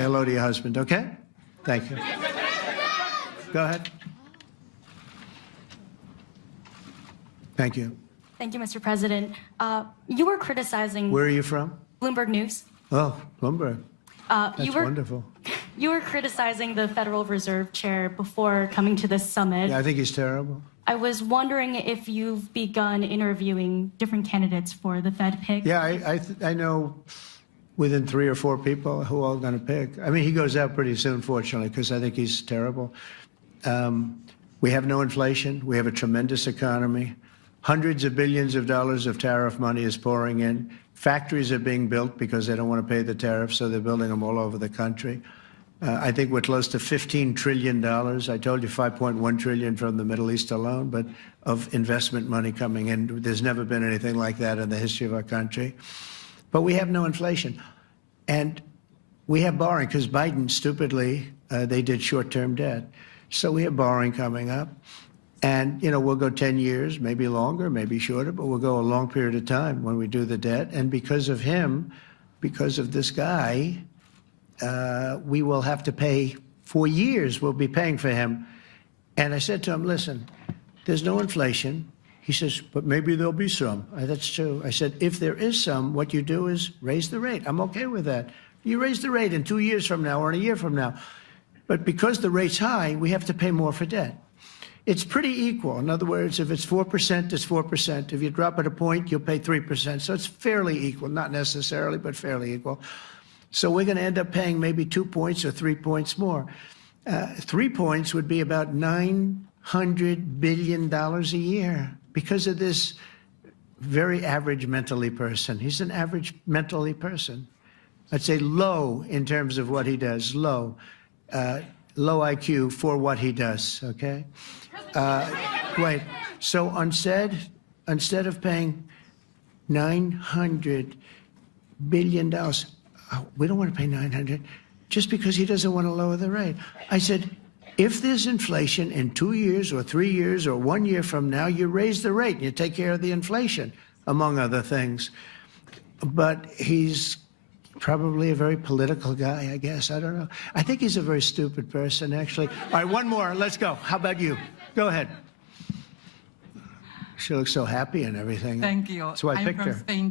Hello to your husband, okay? Thank you. Go ahead. Thank you. Thank you, Mr. President. You were criticizing Where are you from? Bloomberg News. Oh, Bloomberg. That's wonderful. You were criticizing the Federal Reserve Chair before coming to this summit. Yeah, I think he's terrible. I was wondering if you've begun interviewing different candidates for the Fed pick. Yeah, I know within 3 or 4 people who are going to pick. I mean, he goes out pretty soon, fortunately, because I think he's terrible. We have no inflation. We have a tremendous economy. Hundreds of billions of dollars of tariff money is pouring in. Factories are being built because they don't want to pay the tariffs, so they're building them all over the country. I think we're close to $15 trillion. I told you $5.1 trillion from the Middle East alone, but of investment money coming in. There's never been anything like that in the history of our country. But we have no inflation. And we have borrowing because Biden, stupidly, they did short-term debt. So we have borrowing coming up. And, you know, we'll go 10 years, maybe longer, maybe shorter, but we'll go a long period of time when we do the debt. And because of him, because of this guy, we will have to pay for years. We'll be paying for him. And I said to him, listen, there's no inflation. He says, but maybe there'll be some. That's true. I said, if there is some, what you do is raise the rate. I'm okay with that. You raise the rate in 2 years from now or in a year from now. But because the rate's high, we have to pay more for debt. It's pretty equal. In other words, if it's 4%, it's 4%. If you drop it a point, you'll pay 3%. So it's fairly equal, not necessarily, but fairly equal. So we're going to end up paying maybe 2 points or 3 points more. 3 points would be about $900 billion a year because of this very average mentally person. He's an average mentally person. I'd say low in terms of what he does, low. Low IQ for what he does, okay? Wait, so instead of paying $900 billion, we don't want to pay 900 just because he doesn't want to lower the rate. I said, if there's inflation in 2 years or 3 years or 1 year from now, you raise the rate and you take care of the inflation, among other things. But he's probably a very political guy, I guess. I don't know. I think he's a very stupid person, actually. All right, one more. Let's go. How about you? Go ahead. She looks so happy and everything. Thank you. That's why I picked her.